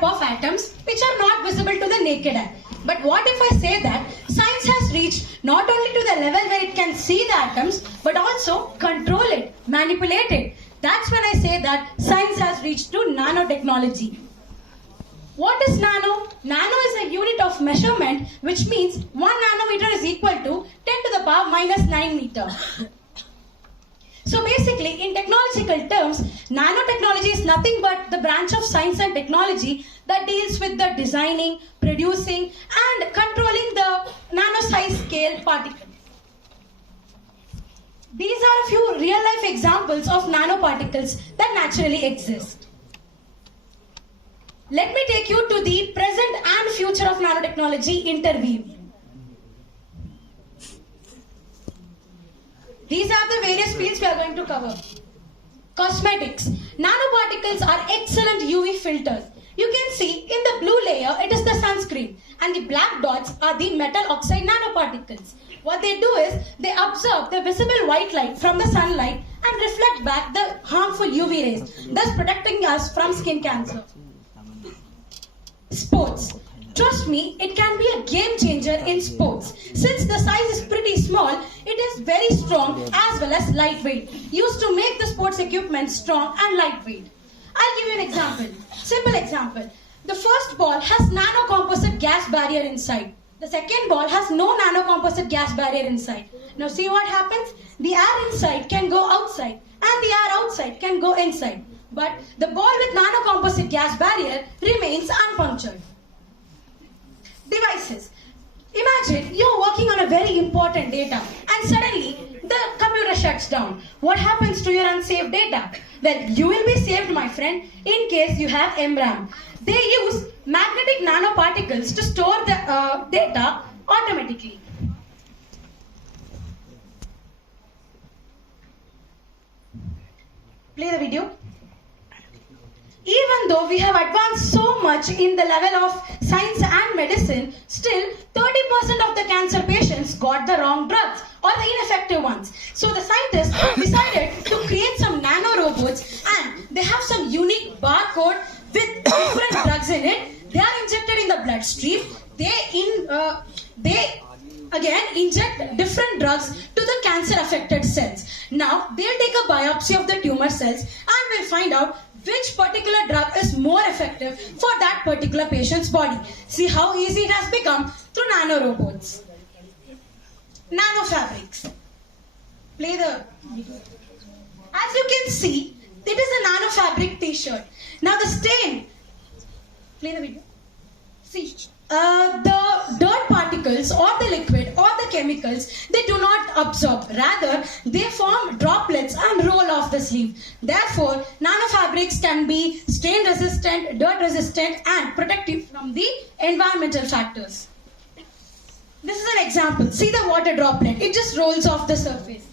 makeup of atoms which are not visible to the naked eye. But what if I say that science has reached not only to the level where it can see the atoms, but also control it, manipulate it. That's when I say that science has reached to nanotechnology. What is nano? Nano is a unit of measurement, which means 1 nanometer is equal to 10 to the power minus 9 meter. So basically, in technological terms, nanotechnology is nothing but the branch of science and technology that deals with the designing, producing, and controlling the nano-size scale particle. These are a few real-life examples of nanoparticles that naturally exist. Let me take you to the present and future of nanotechnology interview. These are the various fields we are going to cover. Cosmetics. Nanoparticles are excellent UV filters. You can see in the blue layer, it is the sunscreen, and the black dots are the metal oxide nanoparticles. What they do is, they absorb the visible white light from the sunlight and reflect back the harmful UV rays, thus protecting us from skin cancer. Sports. Trust me, it can be a game changer in sports. Since the size is pretty small, it is very strong as well as lightweight, used to make the sports equipment strong and lightweight. I'll give you an example. Simple example. The first ball has nano-composite gas barrier inside. The second ball has no nano-composite gas barrier inside. Now see what happens? The air inside can go outside and the air outside can go inside. But the ball with nano-composite gas barrier remains unpunctured. Devices. Imagine you're working on a very important data and suddenly the computer shuts down. What happens to your unsaved data? Well, you will be saved, my friend, in case you have MRAM. They use magnetic nanoparticles to store the data automatically. Play the video. Even though we have advanced so much in the level of science and medicine, still 30% of the cancer patients got the wrong drugs or the ineffective ones. So the scientists decided to create some nanorobots, and they have some unique barcode with different drugs in it. They are injected in the bloodstream. They again inject different drugs to the cancer affected cells. Now they'll take a biopsy of the tumor cells and we'll find out which particular drug is more effective for that particular patient's body. See how easy it has become through nanorobots. Nanofabrics. Play the video. As you can see, it is a nanofabric t-shirt. Now the stain. Play the video. See, the dirt particles or the liquid or the chemicals, they do not absorb. Rather, they form droplets and roll off the sleeve. Therefore, nanofabrics can be stain resistant, dirt resistant, and protective from the environmental factors. This is an example. See the water droplet. It just rolls off the surface.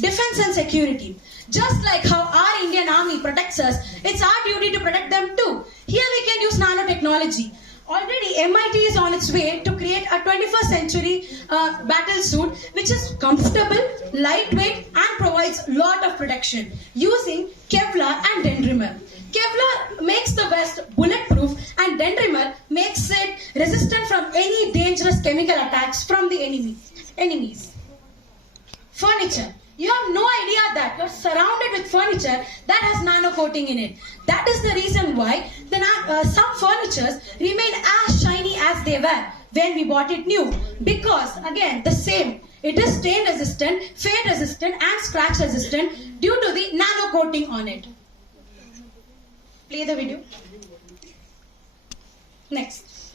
Defense and security. Just like how our Indian Army protects us, it's our duty to protect them too. Here we can use nanotechnology. Already MIT is on its way to create a 21st century battle suit which is comfortable, lightweight, and provides lot of protection using Kevlar and Dendrimer. Kevlar makes the vest bulletproof and Dendrimer makes it resistant from any dangerous chemical attacks from the enemies. Furniture. You have no idea that you're surrounded with furniture that has nano coating in it. That is the reason why some furnitures remain as shiny as they were when we bought it new. Because again, the same. It is stain resistant, fade resistant, and scratch resistant due to the nano coating on it. Play the video. Next.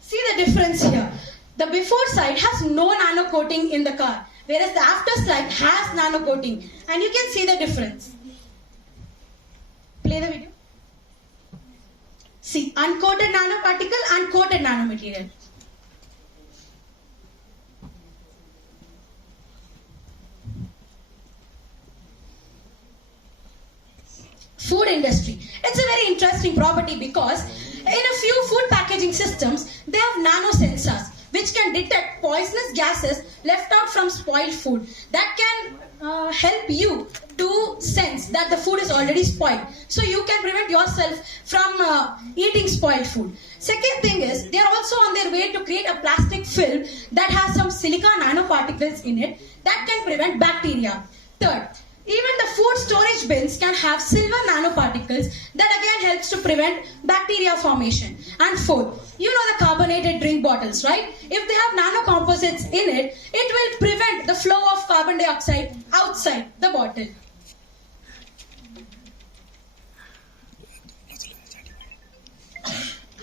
See the difference here. The before side has no nano coating in the car, whereas the after side has nano coating, and you can see the difference. Play the video. See, uncoated nanoparticle and coated nanomaterial. Food industry. It's a very interesting property because in a few food packaging systems, they have nano sensors which can detect poisonous gases left out from spoiled food. That can help you to sense that the food is already spoiled. So you can prevent yourself from eating spoiled food. Second thing is, they are also on their way to create a plastic film that has some silica nanoparticles in it that can prevent bacteria. Third, even the food storage bins can have silver nanoparticles that again helps to prevent bacteria formation. And fourth, you know the carbonated drink bottles, right? If they have nanocomposites in it, it will prevent the flow of carbon dioxide outside the bottle.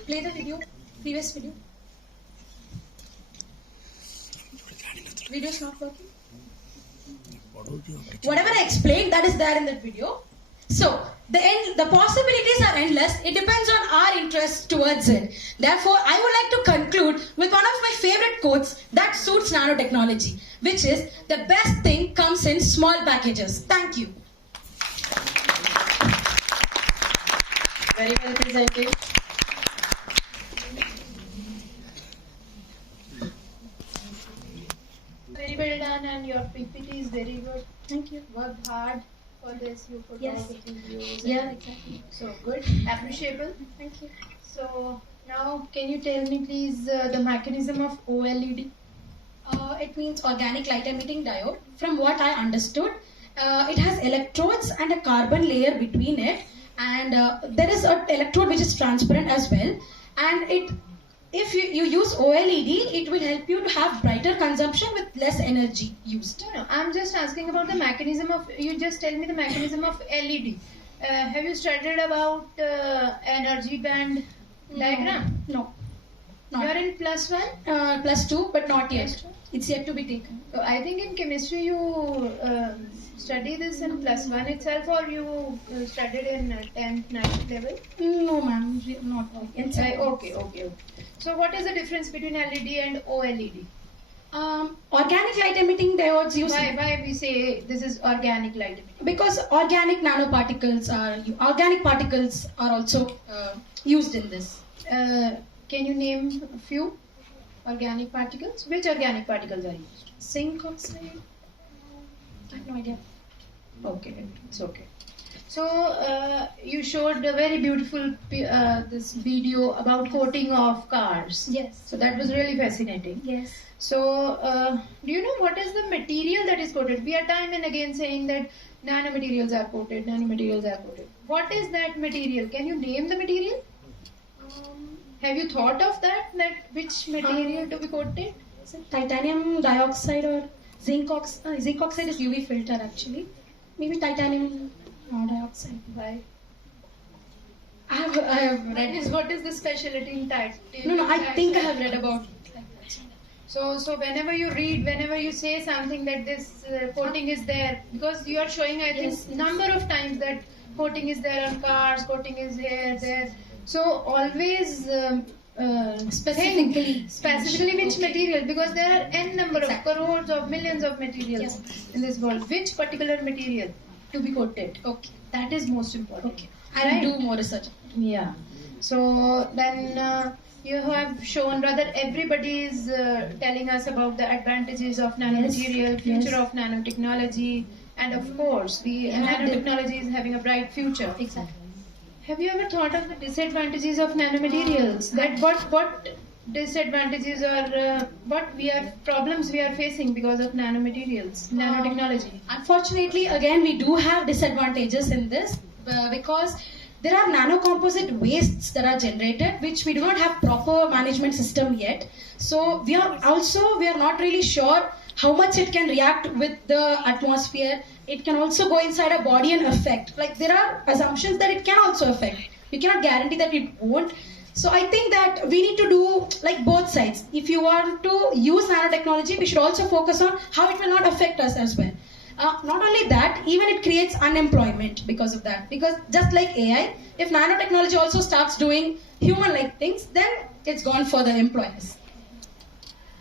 Play the video, previous video. Video is not working. Whatever I explained, that is there in that video. So, the possibilities are endless. It depends on our interest towards it. Therefore, I would like to conclude with one of my favorite quotes that suits nanotechnology, which is, the best thing comes in small packages. Thank you. Very well presented. Very well done, and your PPT is very good. Thank you. Worked hard for this. You put Yes. all the videos. Yeah, exactly. So good, appreciable. Thank you. So now, can you tell me please the mechanism of OLED? It means organic light emitting diode. From what I understood, it has electrodes and a carbon layer between it, and there is an electrode which is transparent as well. And if you use OLED, it will help you to have brighter consumption with less energy used. No, I'm just asking about the mechanism of. You just tell me the mechanism of LED. Have you studied about energy band diagram? No, You not. are in +1. +2, but not yet. Plus two? It's yet to be taken. So I think in chemistry you study this in +1 itself, or you studied in 10th, 9th level? No, ma'am, not. Okay. So what is the difference between LED and OLED? Organic light emitting diodes use Why we say this is organic light emitting? because organic particles are also used in this. Can you name a few organic particles? Which organic particles are used? Zinc oxide. I have no idea. Okay, it's okay. So you showed a very beautiful this video about coating of cars. Yes. So that was really fascinating. Yes. So do you know what is the material that is coated? We are time and again saying that nanomaterials are coated, nanomaterials are coated. What is that material? Can you name the material? Have you thought of that? That which material to be coated? Is it titanium dioxide or zinc oxide? Zinc oxide is UV filter actually. Maybe titanium dioxide. Why? I have read. What is the specialty in titanium? No, I think I have read about it like that. So whenever you read, whenever you say something that this coating is there, because you are showing, I think, Yes. number of times that coating is there on cars, coating is here, there. So always specifically which material, because there are n number of crores of millions of materials in this world. Which particular material to be coated? Okay. That is most important. Okay. I'll do more research. Yeah. So then you have shown, rather everybody is telling us about the advantages of nanomaterial, future of nanotechnology, and of course the nanotechnology is having a bright future. Exactly. Have you ever thought of the disadvantages of nanomaterials? That what disadvantages or what problems we are facing because of nanomaterials, nanotechnology? Unfortunately, again, we do have disadvantages in this because there are nanocomposite wastes that are generated, which we do not have proper management system yet. So we are not really sure how much it can react with the atmosphere. It can also go inside a body and affect. Like there are assumptions that it can also affect. We cannot guarantee that it won't. So I think that we need to do like both sides. If you want to use nanotechnology, we should also focus on how it will not affect us as well. Not only that, even it creates unemployment because of that. Because just like AI, if nanotechnology also starts doing human-like things, then it's gone for the employers.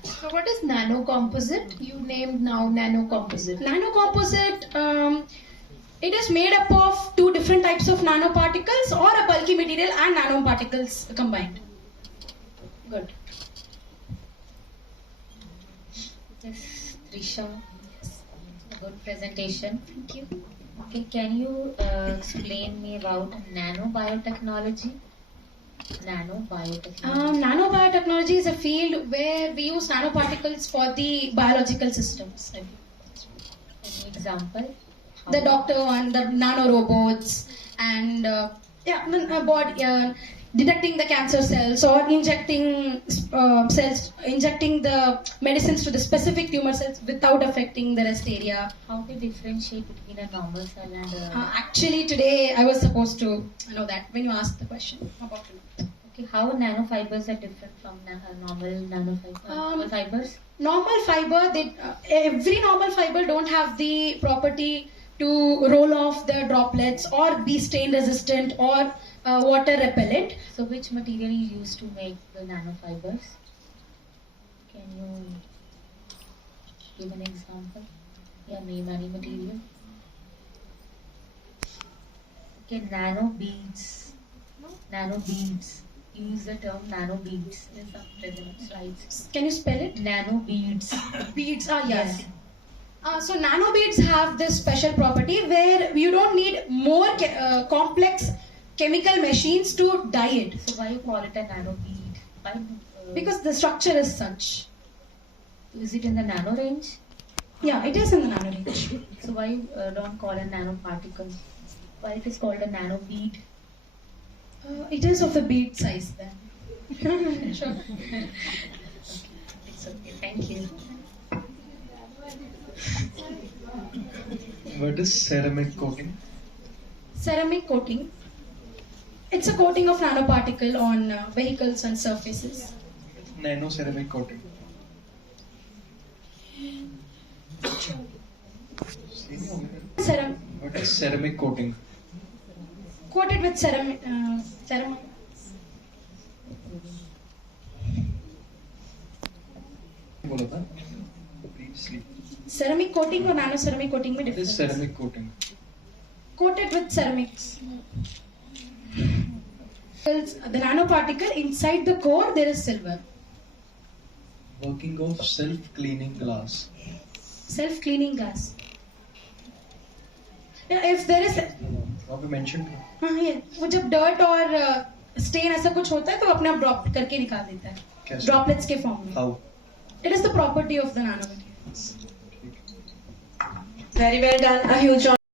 So what is nanocomposite? You named now nanocomposite. Nanocomposite, it is made up of two different types of nanoparticles or a bulky material and nanoparticles combined. Good. Yes, Trisha. A good presentation. Thank you. Okay, can you explain me about nanobiotechnology? Nanobiotechnology. Nanobiotechnology is a field where we use nanoparticles for the biological systems. Any example? How? The doctor one, the nanorobots, and detecting the cancer cells or injecting injecting the medicines to the specific tumor cells without affecting the rest area. How we differentiate between a normal cell and a... Actually, today I was supposed to know that when you asked the question. How about you? Okay, how nanofibers are different from normal fibers? Normal fiber, every normal fiber don't have the property to roll off the droplets or be stain resistant or water repellent. So which material is used to make the nanofibers? Can you give an example? Yeah, name any material. Okay, nano beads. Nano beads. Use the term nano beads in some present slides. Can you spell it? Nano beads. Beads, yes. So nanobeads have this special property where you don't need more complex chemical machines to dye it. So why you call it a nano bead? Why? Because the structure is such. Is it in the nano range? Yeah, it is in the nano range. So why you don't call a nanoparticle? Why it is called a nano bead? It is of the bead size then. Sure. It's okay. Thank you. What is ceramic coating? Ceramic coating. It's a coating of nanoparticle on vehicles and surfaces. Nano ceramic coating. What is ceramic coating? Coated with ceramic. बोला था? Previously. Ceramic coating or nano ceramic coating में What is difference. ceramic coating? Coated with ceramics. The nanoparticle inside the core there is silver. Working of self-cleaning glass. Self-cleaning glass. Yeah, if there is What we mentioned. हाँ ये वो जब dirt और stand ऐसा कुछ होता है तो अपने आप ड्रॉप करके निकाल देता है कैसे? ड्रॉपलेट्स के फॉर्म में. How? It is the property of the nanomaterials. Very well done. A huge round.